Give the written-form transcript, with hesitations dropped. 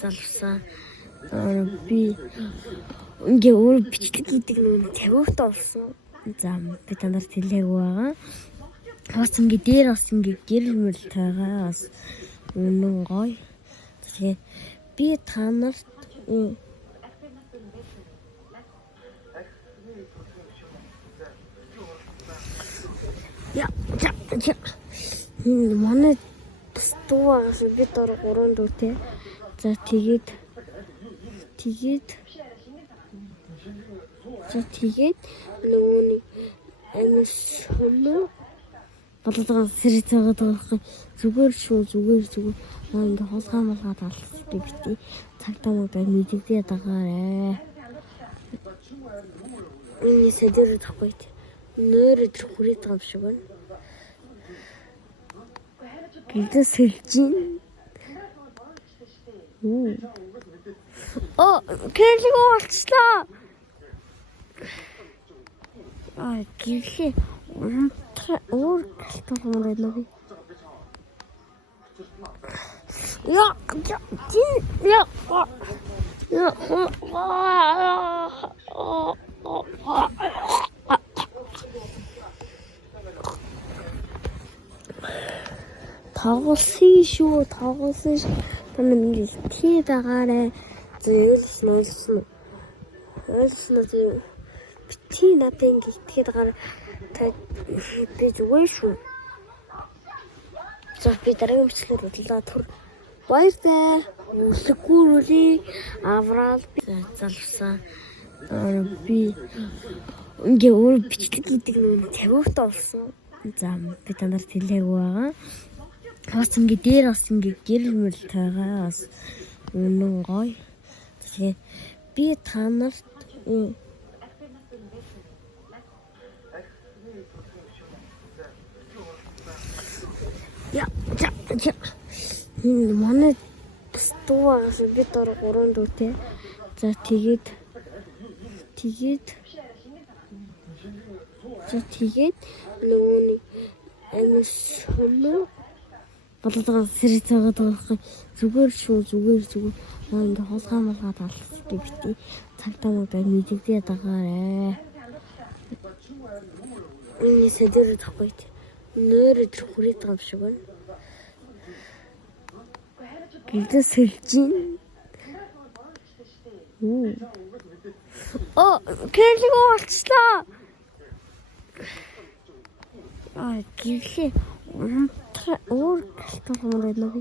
залуусаа би ингээ өөр бичлэг хийдэг нүүн тавиутай болсон. За би танарт хэлээгүй байгаа. Бас ингээ дээр бас ингээ гэрэл мөрөл тайгаа бас үнэн гоё. Тэгээ би танарт манай дуугаас би дор 3 дуу те. За тэгээд нөгөөний амис хөнөө болоод сэрэж байгаа байхгүй зүгээр наа ингээ хулгай малгаад алсдаг бити цагтаамуудаа мэдэгдээд байгаарэ. Энэ сэдэр тахгүй нөр идэх хүрээд байгаа юм шиг байна. Гинтэ сэлжин. Кэлэг болчлаа. Гинхи өөр гэлтэх юм байна би. Тоглосон шүү. Таны миний тий дагараа зөвлөсөн. Бити надад ингэ итгэхэд байгаа би зүгээр шүү. За би дараагийн бичлэгээр хөтлөө түр баяртай. Үлгүүрүүлээ аврал залуусаа би ингээ өөр бичлэг хийдэг нүүн тавиутай болсон. За би танарт хэлээгүй байгаа. Бас ингээ дээр бас ингээ гэрэл мөрөл тайгаа бас үнэн гоё. Тэгээ би танарт манай дуугаас би дор 3 дуу те. За тэгээд нөгөөний амис хөнөө болоод сэрэж байгаа байхгүй зүгээр наа ингээ хулгай малгаад алсдаг бити цагтаамуудаа мэдэгдээд байгаарэ. Энэ сэдэр тахгүй нөр идэх хүрээд байгаа юм шиг байна. Гинтэ сэлжин. Кэлэг болчлаа. Гинхи өөр гэлтэх юм байна би.